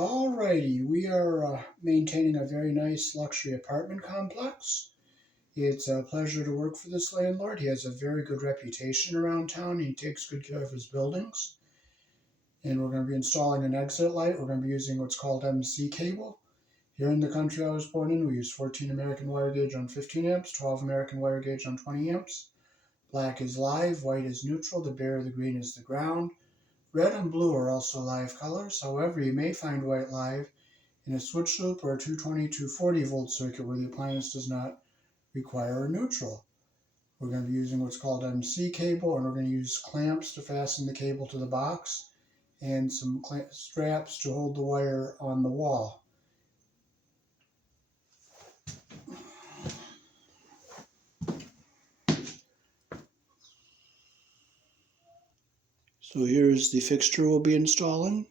Alrighty, we are maintaining a very nice luxury apartment complex. It's a pleasure to work for this landlord. He has a very good reputation around town. He takes good care of his buildings. And we're going to be installing an exit light. We're going to be using what's called MC cable. Here in the country I was born in, we use 14 American wire gauge on 15 amps, 12 American wire gauge on 20 amps. Black is live, white is neutral, the bare, the green is the ground. Red and blue are also live colors. However, you may find white live in a switch loop or a 220 240 volt circuit where the appliance does not require a neutral. We're going to be using what's called MC cable, and we're going to use clamps to fasten the cable to the box and some straps to hold the wire on the wall. So here's the fixture we'll be installing.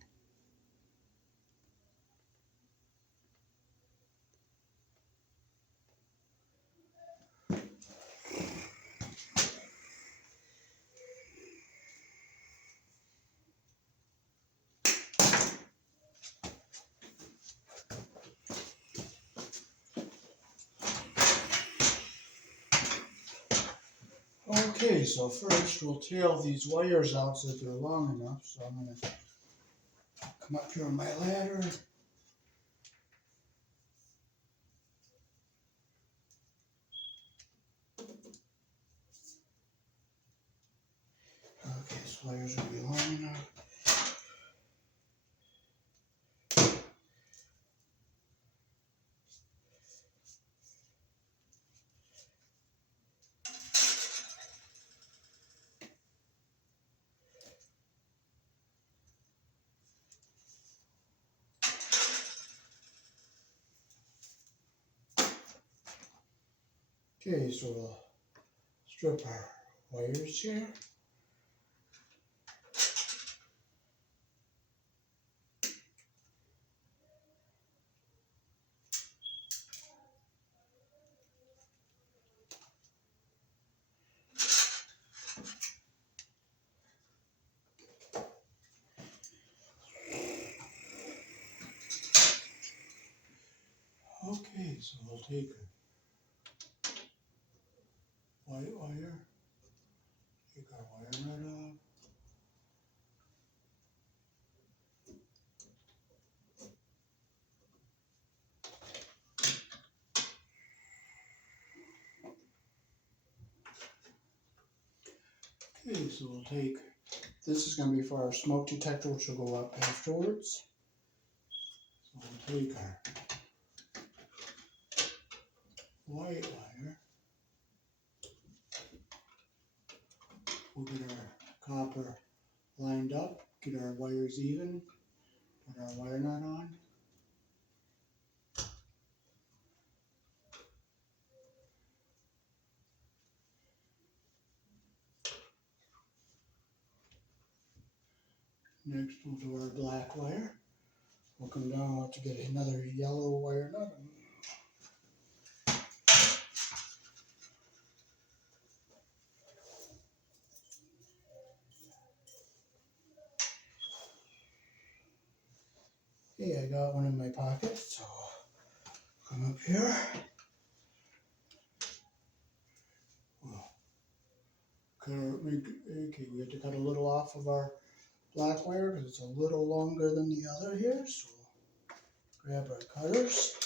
Okay, so first we'll tail these wires out so that they're long enough. So I'm going to come up here on my ladder. Okay, so wires will be long enough. Okay, so we'll strip our wires here. Okay, so we'll take a white wire, take our wire nut off. Okay, so we'll take, this is going to be for our smoke detector, which will go up afterwards. So we'll take our white wire, we'll get our copper lined up, get our wires even, put our wire nut on. Next we'll do our black wire. We'll come down to get another yellow wire nut. Okay, I got one in my pocket, so come up here. Okay, we have to cut a little off of our black wire because it's a little longer than the other here. So we'll grab our cutters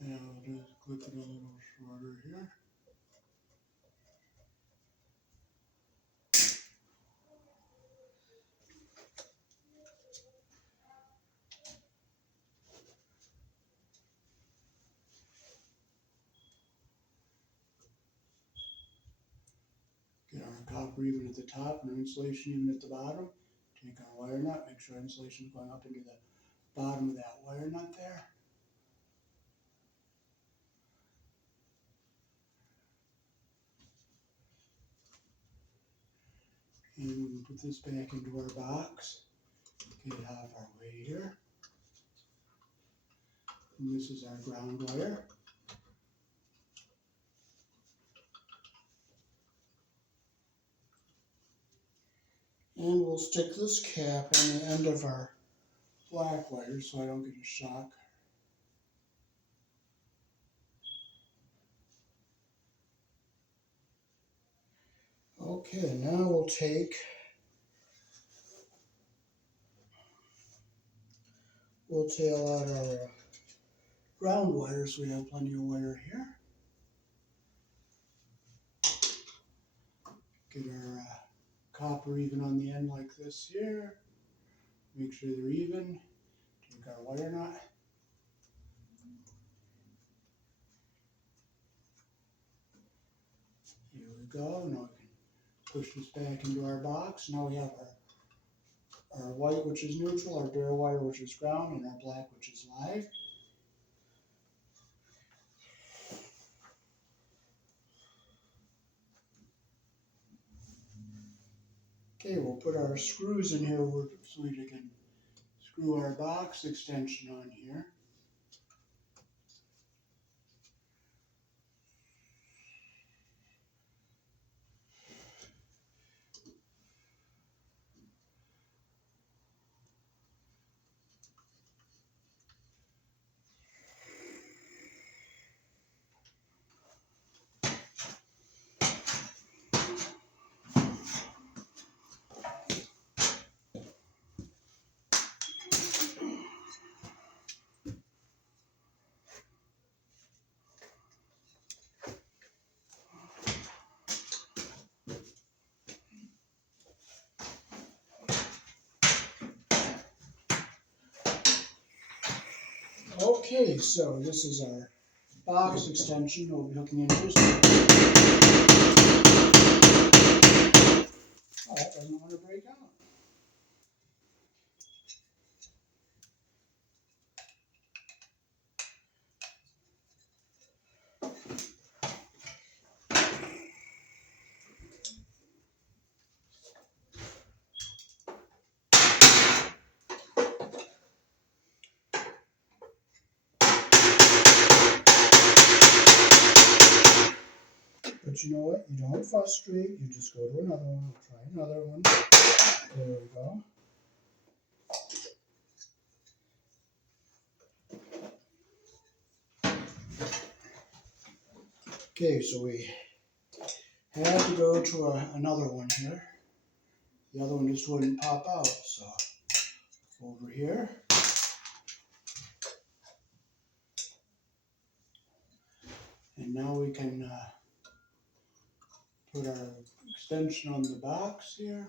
and we'll just clip it a little shorter here. Get our copper even at the top and our insulation even at the bottom. Take our wire nut, make sure insulation is going up into the bottom of that wire nut there. And we put this back into our box. Get it off our way here. And this is our ground wire. And we'll stick this cap on the end of our black wire so I don't get a shock. Okay, now we'll tail out our ground wires. We have plenty of wire here. Get our copper even on the end like this here. Make sure they're even. Take our wire knot. Here we go. Now we can push this back into our box. Now we have our white, which is neutral, our bare wire, which is ground, and our black, which is live. Okay, we'll put our screws in here so we can screw our box extension on here. Okay, so this is our box extension we'll be hooking into this. Oh, that doesn't want to break out. But you know what? You don't frustrate. You just go to another one. We'll try another one. There we go. Okay, so we had to go to another one here. The other one just wouldn't pop out. So over here. And now we can put our extension on the box here.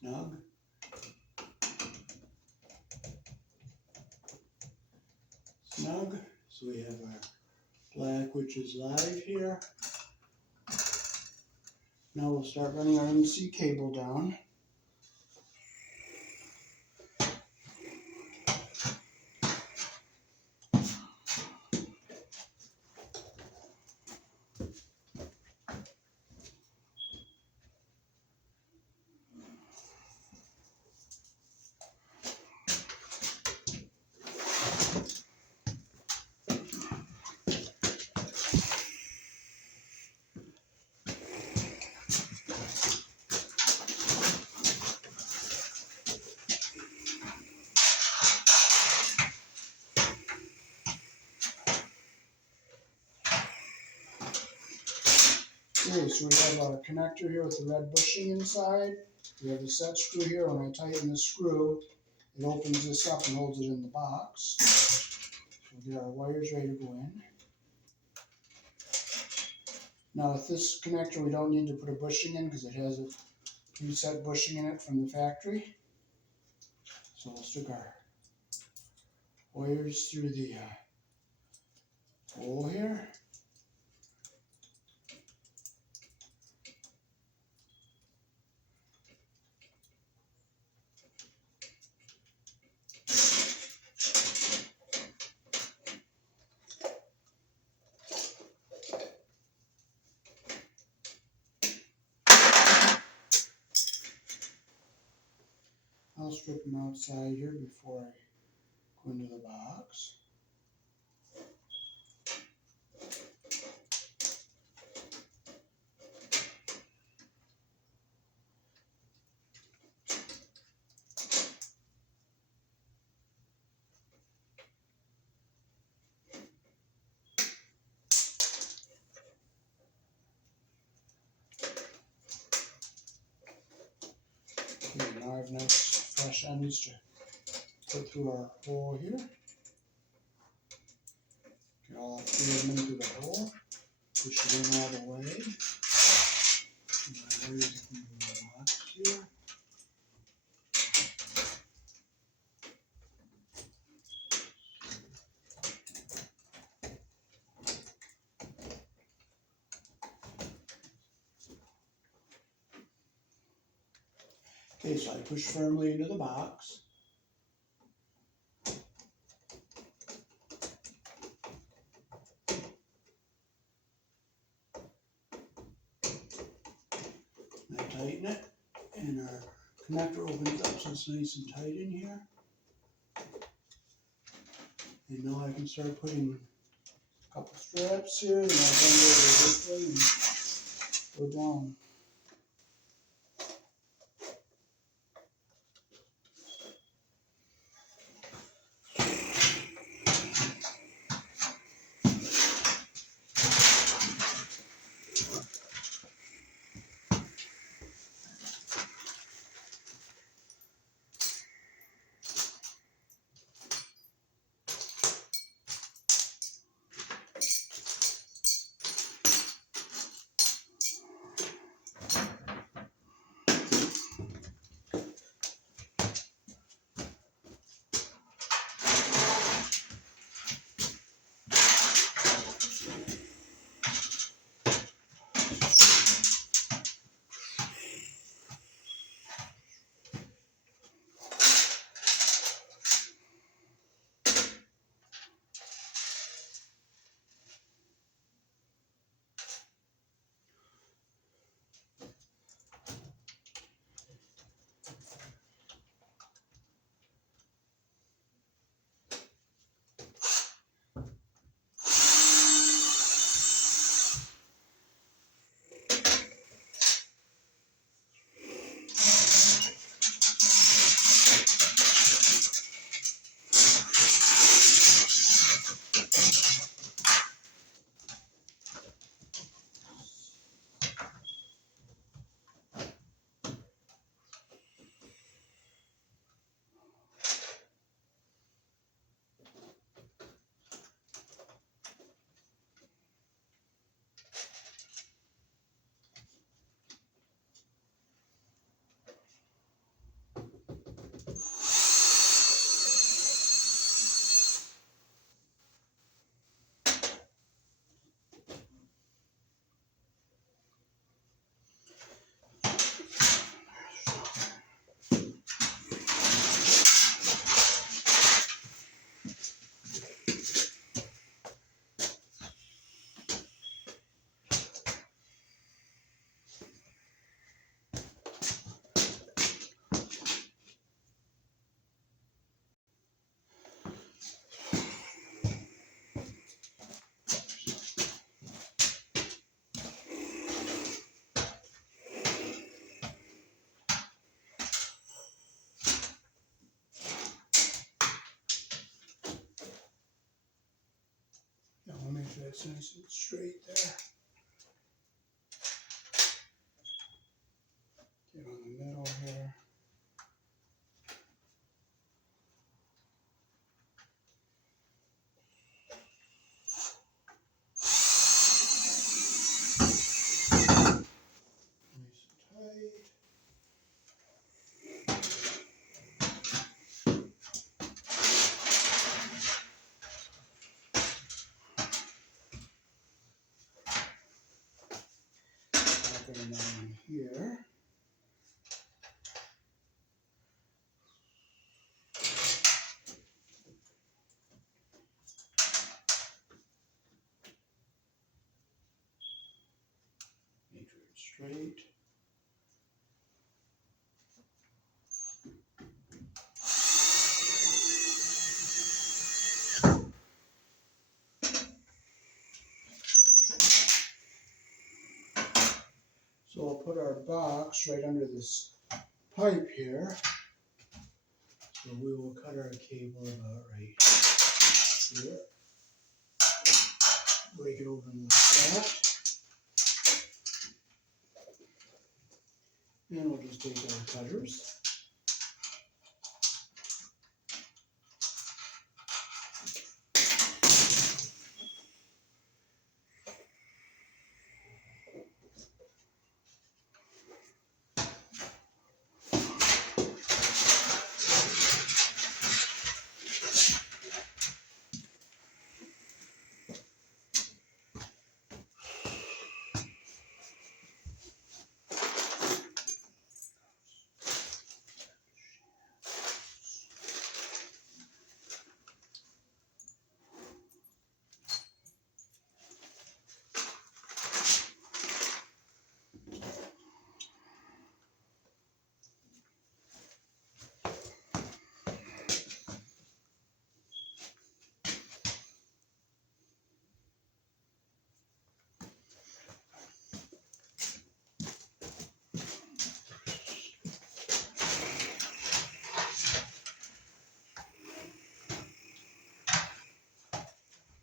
Snug. Snug. So we have our black, which is live here. Now we'll start running our MC cable down. Okay, so we have our connector here with the red bushing inside. We have the set screw here. When I tighten the screw, it opens this up and holds it in the box. We'll get our wires ready to go in. Now with this connector, we don't need to put a bushing in because it has a preset bushing in it from the factory. So we'll stick our wires through the hole here. strip them outside here before I go into the box. Okay, now I have nice fresh ends to put through our hole here. Get all three of them into the hole. Push it in all the way. And my layers into the box here. Okay, so I push firmly into the box. I tighten it, and our connector opens up so it's nice and tight in here. And now I can start putting a couple straps here, and I'll bend over this way and go down. Now we'll make sure it's nice and straight there. Get on the middle here. Nice and tight. Put it down here. Make sure it's straight. So we'll put our box right under this pipe here. So we will cut our cable about right here. Break it open like that. And we'll just take our cutters.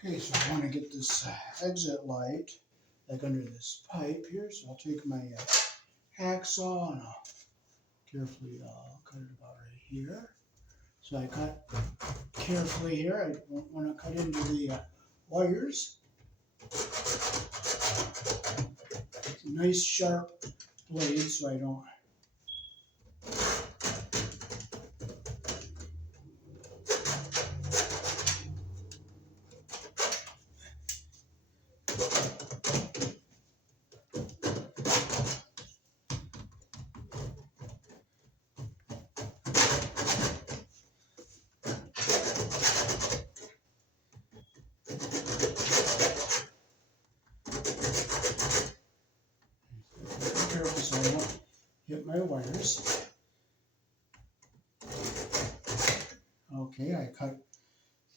Okay, so I want to get this exit light like under this pipe here. So I'll take my hacksaw and I'll carefully cut it about right here. So I cut carefully here. I don't want to cut into the wires. It's a nice sharp blade so I don't be careful so I don't hit my wires. Okay, I cut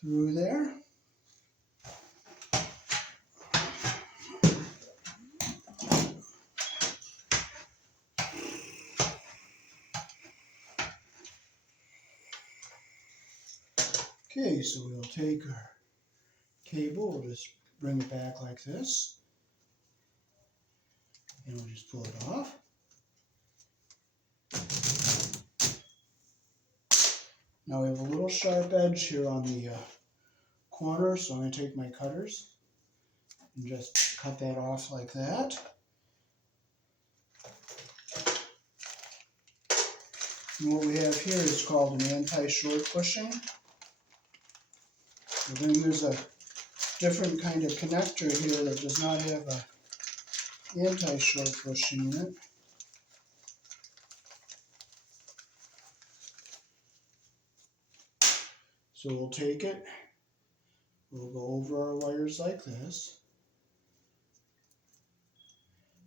through there. Okay, so we'll take our cable, we'll just bring it back like this, and we'll just pull it off. Now we have a little sharp edge here on the corner, so I'm going to take my cutters and just cut that off like that. And what we have here is called an anti-short bushing. We're going to use a different kind of connector here that does not have an anti-short bushing in it. So we'll take it, we'll go over our wires like this,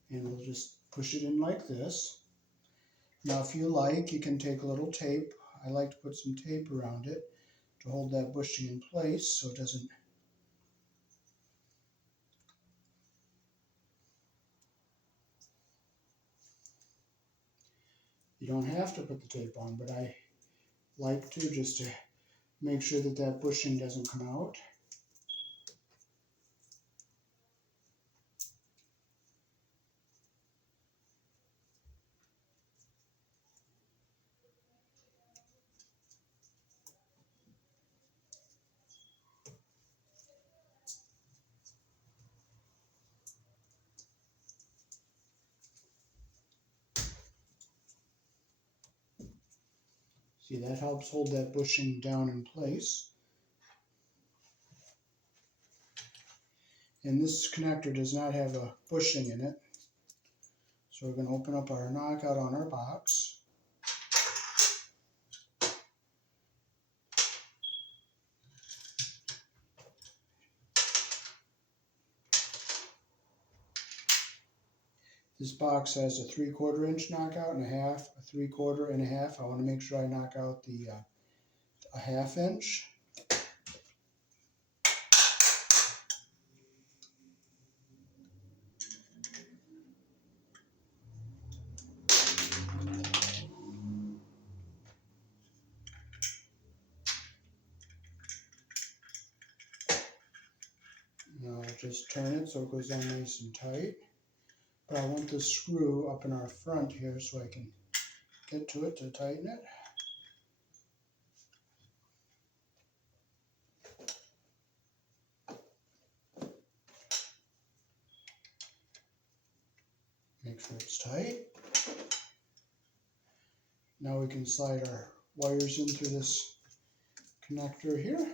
and we'll just push it in like this. Now if you like, you can take a little tape. I like to put some tape around it to hold that bushing in place so it doesn't You don't have to put the tape on, but I like to just to make sure that that bushing doesn't come out. See, that helps hold that bushing down in place. And this connector does not have a bushing in it. So we're going to open up our knockout on our box. This box has a 3/4 inch knockout and a half, a 3/4 and a half. I want to make sure I knock out the a 1/2 inch. just turn it so it goes on nice and tight. But I want the screw up in our front here so I can get to it to tighten it. Make sure it's tight. Now we can slide our wires in through this connector here.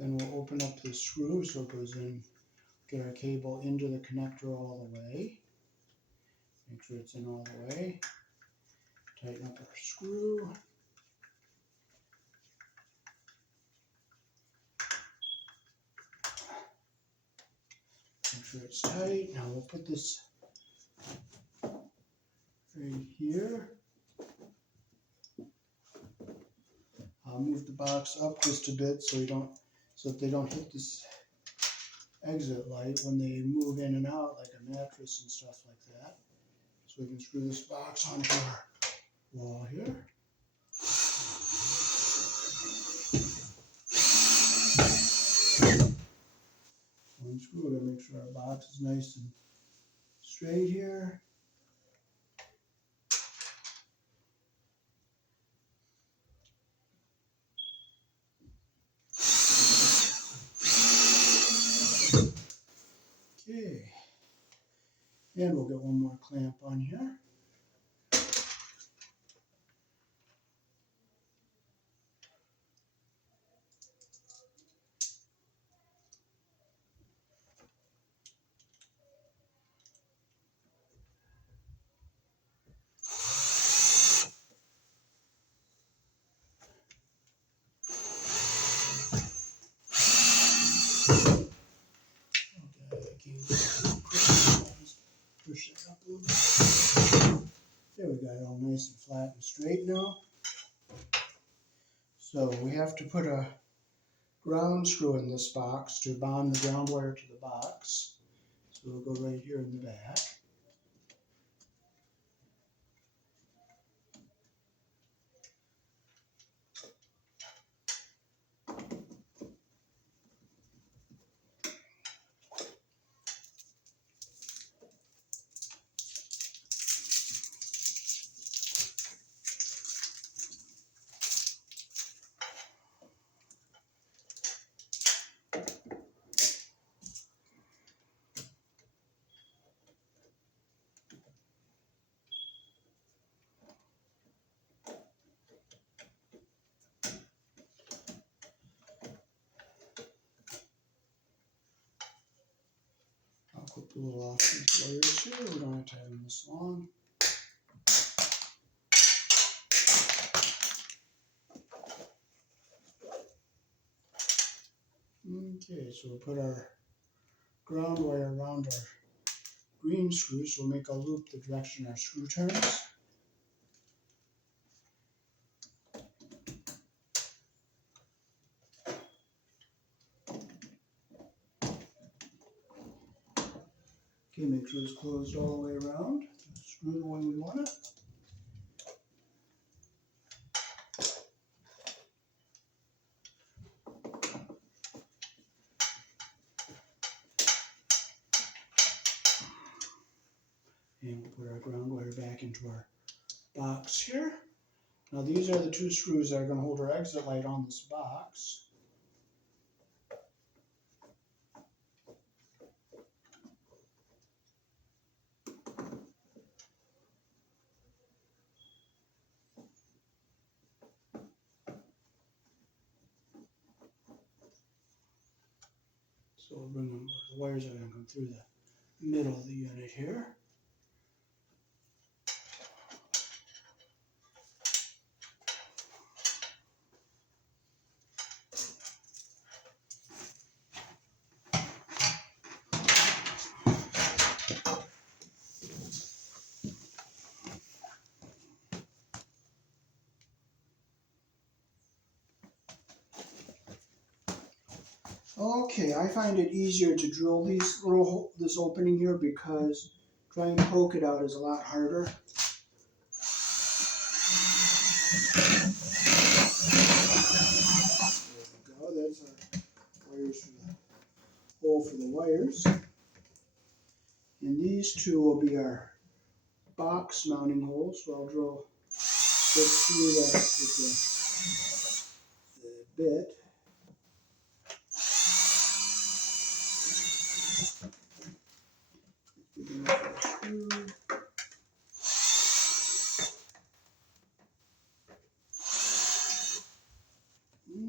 Then we'll open up the screw so it goes in, get our cable into the connector all the way. Make sure it's in all the way. Tighten up our screw. Make sure it's tight. Now we'll put this right here. I'll move the box up just a bit so that they don't hit this exit light when they move in and out like a mattress and stuff like that. So we can screw this box onto our wall here. Unscrew, we're going to make sure our box is nice and straight here. Okay, and we'll get one more clamp on here. Push it up a little bit. There, we got it all nice and flat and straight now. So we have to put a ground screw in this box to bond the ground wire to the box. So we'll go right here in the back. I'll clip a little off these wires here. We don't have to have them this long. Okay, so we'll put our ground wire around our green screw, so we'll make a loop the direction our screw turns. Okay, make sure it's closed all the way around. Screw the way we want it. And we'll put our ground wire back into our box here. Now these are the two screws that are going to hold our exit light on this box. So we'll bring them, the wires are going to come through the middle of the unit here. Okay, I find it easier to drill this opening here because trying to poke it out is a lot harder. There we go. That's our wires for the hole for the wires. And these two will be our box mounting holes. So I'll drill just through that with the bit.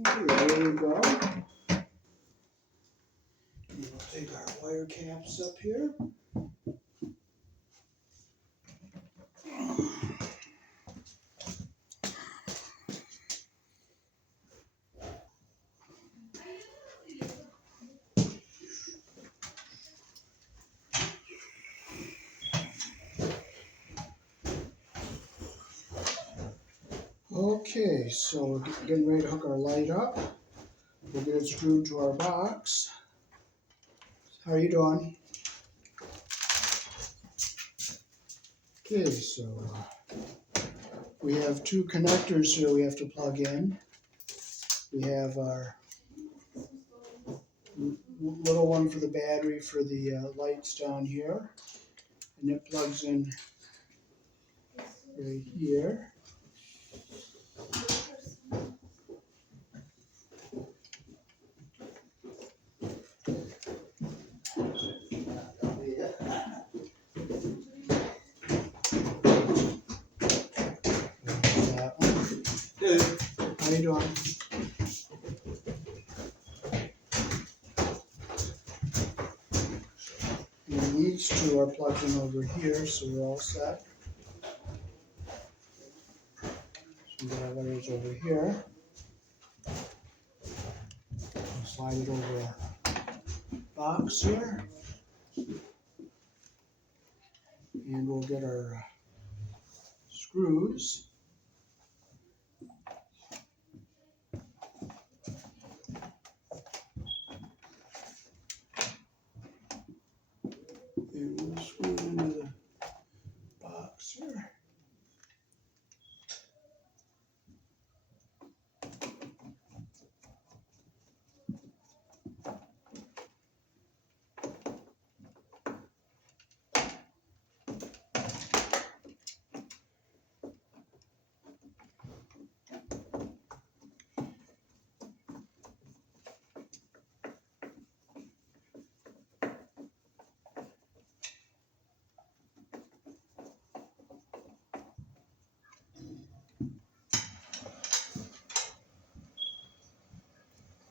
Okay, there we go. And we'll take our wire caps up here. Okay, so we're getting ready to hook our light up. We'll get it screwed to our box. How are you doing? Okay, so we have two connectors here we have to plug in. We have our little one for the battery for the lights down here, and it plugs in right here. That one. Good. How you doing? And these two are plugged in over here, so we're all set. So we got our wires over here. We'll slide it over our box here. And we'll get our screws. And we'll screw it into the box here.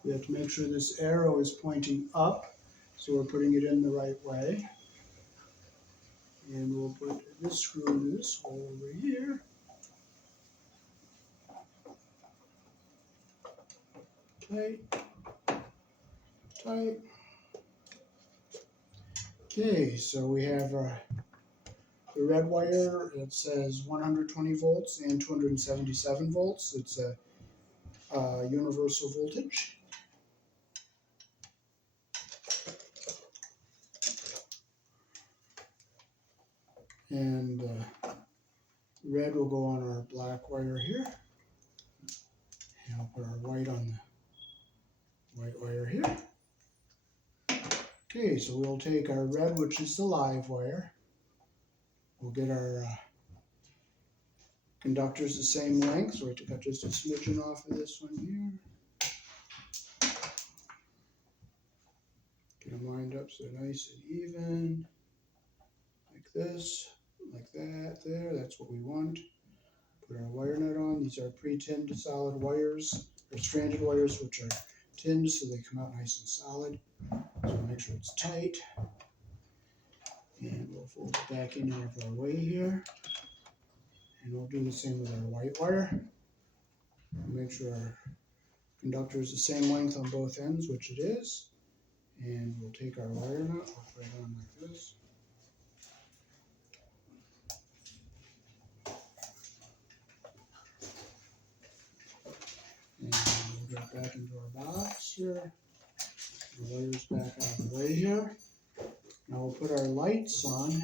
We have to make sure this arrow is pointing up, so we're putting it in the right way. And we'll put this screw in this hole over here. Tight, tight. Okay, so we have the red wire. It says 120 volts and 277 volts. It's a universal voltage. And red will go on our black wire here. And I'll put our white on the white wire here. Okay, so we'll take our red, which is the live wire. We'll get our conductors the same length, so we have to cut just a smidgen off of this one here. Get them lined up so they're nice and even, like this, like that, there, that's what we want. Put our wire nut on. These are pre-tinned solid wires, or stranded wires, which are tinned so they come out nice and solid. So make sure it's tight. And we'll fold it back in out of our way here. And we'll do the same with our white wire. Make sure our conductor is the same length on both ends, which it is. And we'll take our wire nut, we'll put it on like this. And we'll get back into our box here. The wire's back out of the way here. Now we'll put our lights on.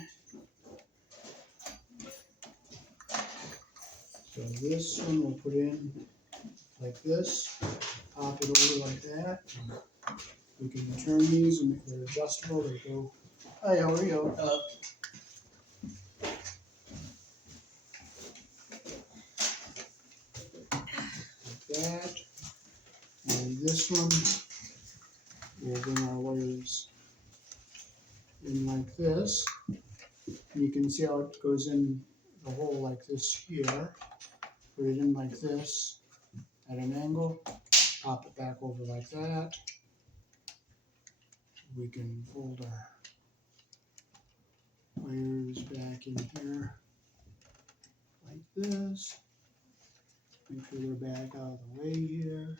So this one we'll put in like this, pop it over like that. We can turn these and they're adjustable. They go. Hi, how are you? Hello. Like that. And this one, we'll bring our wires in like this. And you can see how it goes in the hole like this here. Put it in like this at an angle. Pop it back over like that. We can fold our wires back in here like this. Make sure they're back out of the way here.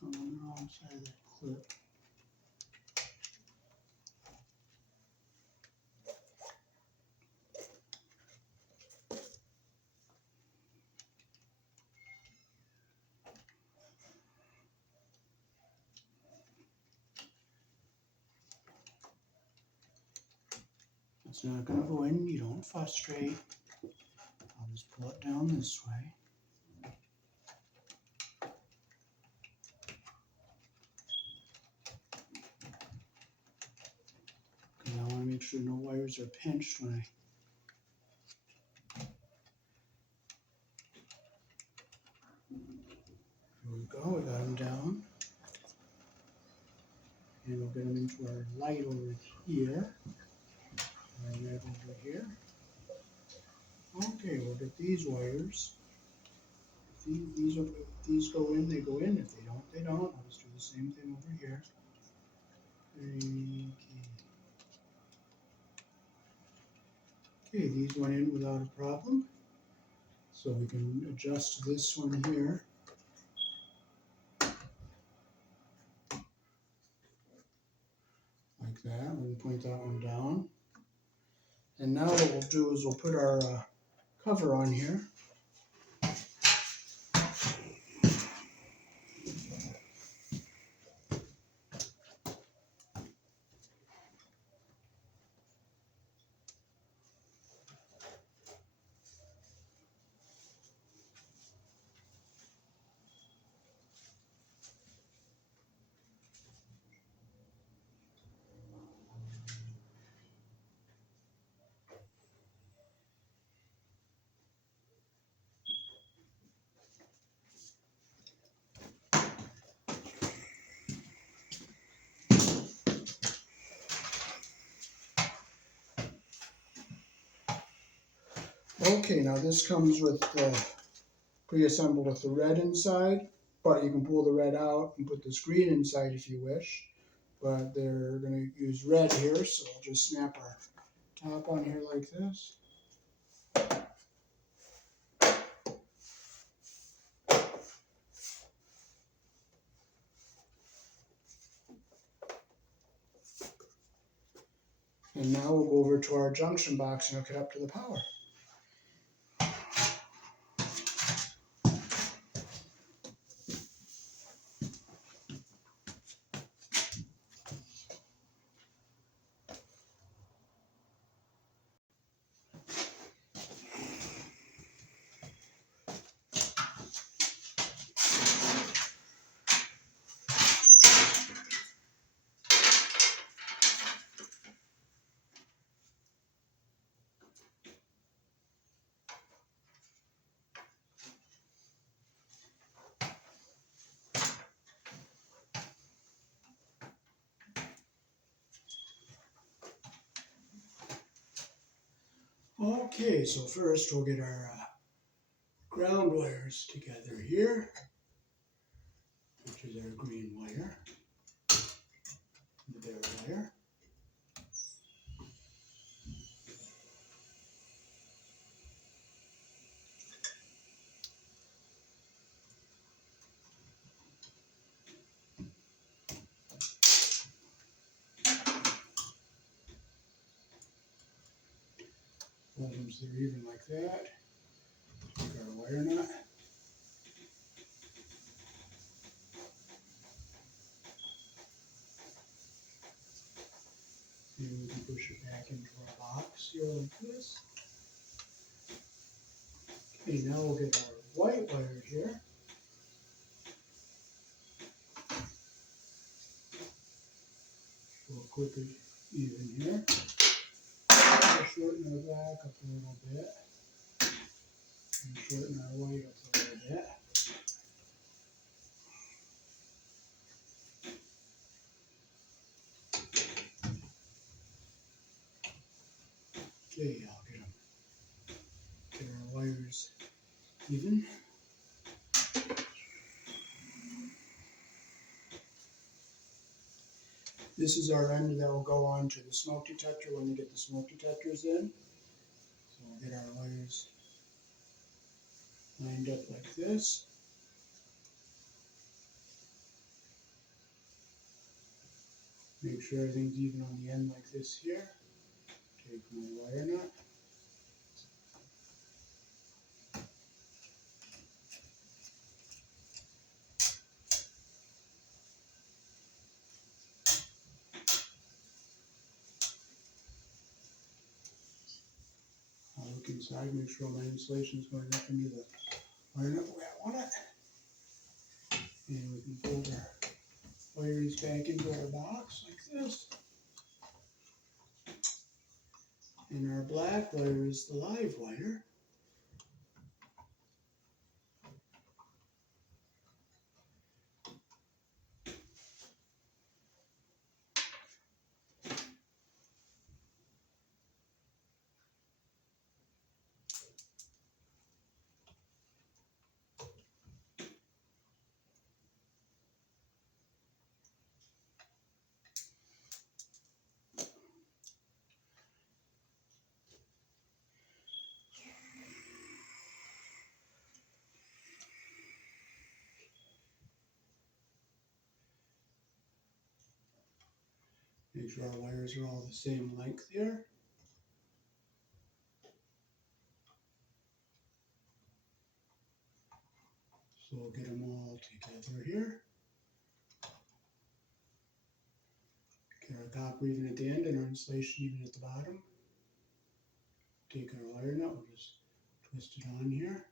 On the wrong side of that clip. It's not going to go in, you don't frustrate. I'll just pull it down this way. Because I want to make sure no wires are pinched when I. Here we go, we got them down. And we'll get them into our light over here. Our red over here. Okay, we'll get these wires. If these go in, they go in. If they don't, they don't. I'll just do the same thing over here. Okay, these went in without a problem. So we can adjust this one here. Like that. We can point that one down. And now what we'll do is we'll put our cover on here. Okay, now this comes with pre-assembled with the red inside, but you can pull the red out and put this green inside if you wish. But they're going to use red here, so I'll just snap our top on here like this. And now we'll go over to our junction box and hook it up to the power. Okay, so first we'll get our ground wires together here, which is our green wire, the bare wire. Hold them so they're even like that. Take our wire nut. push it back into our box here like this. Okay, now we'll get our white wire here. We'll clip it even here. We'll shorten our black up a little bit. And shorten our white up a little bit. Okay, I'll get our wires even. This is our end that will go on to the smoke detector when we get the smoke detectors in. So we'll get our wires lined up like this. Make sure everything's even on the end like this here. Take my wire nut. I'll look inside, make sure my insulation is going up into the wire nut the way I want it. And we can fold our wires back into our box like this. And our black wire is the live wire. Make sure our wires are all the same length here. So we'll get them all together here. Get our copper even at the end and our insulation even at the bottom. Take our wire nut, we'll just twist it on here.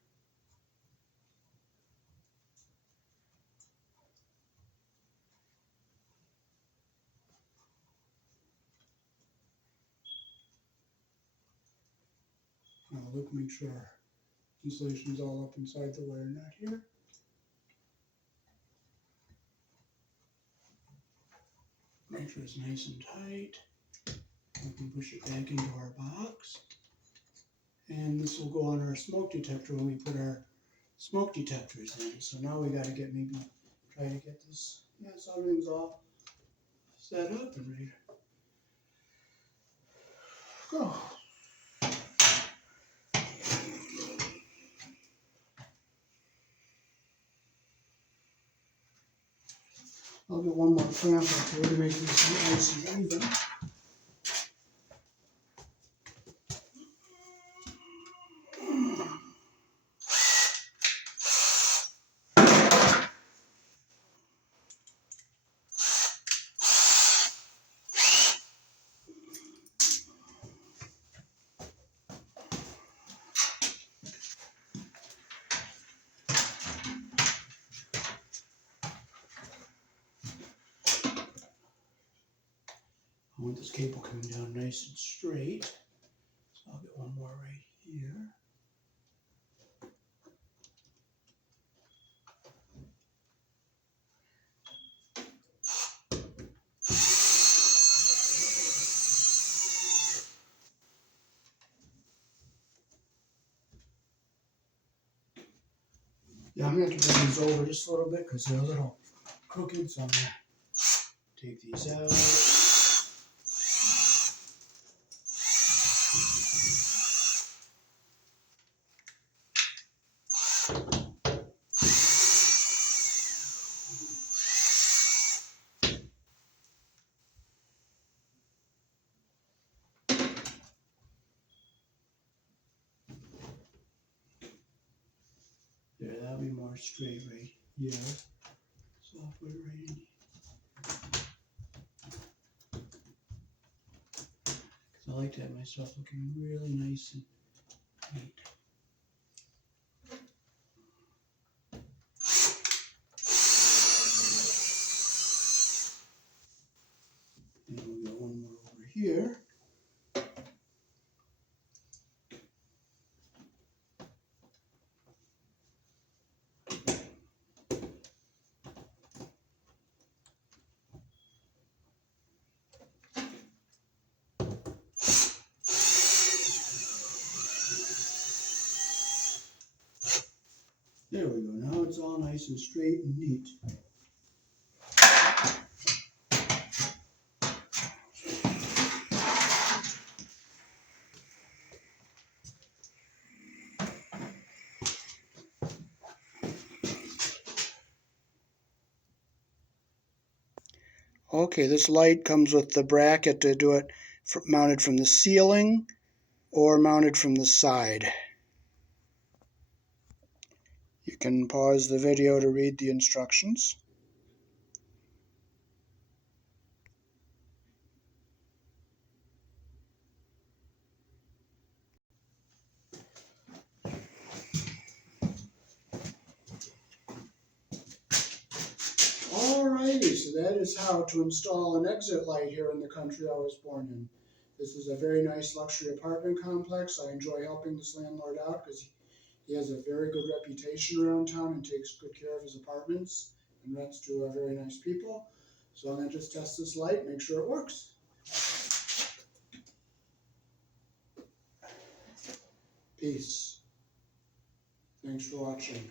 Now look, make sure our insulation is all up inside the wire nut here. Make sure it's nice and tight. We can push it back into our box. And this will go on our smoke detector when we put our smoke detectors in. So now we got to try to get this, so everything's all set up and ready to go. I'll get one more clamp up here to make this nice and even. I want this cable coming down nice and straight. So I'll get one more right here. Yeah, I'm going to have to bring these over just a little bit because they're a little crooked, so I'm going to take these out. There, that'll be more straight right here. So I'll put it right in. like to have my stuff looking really nice and neat. And we'll get one more over here. There we go. Now it's all nice and straight and neat. Okay, this light comes with the bracket to do it mounted from the ceiling or mounted from the side. You can pause the video to read the instructions. Alrighty, so that is how to install an exit light here in the country I was born in. This is a very nice luxury apartment complex. I enjoy helping this landlord out because he has a very good reputation around town and takes good care of his apartments and rents to very nice people. So I'm going to just test this light, make sure it works. Peace. Thanks for watching.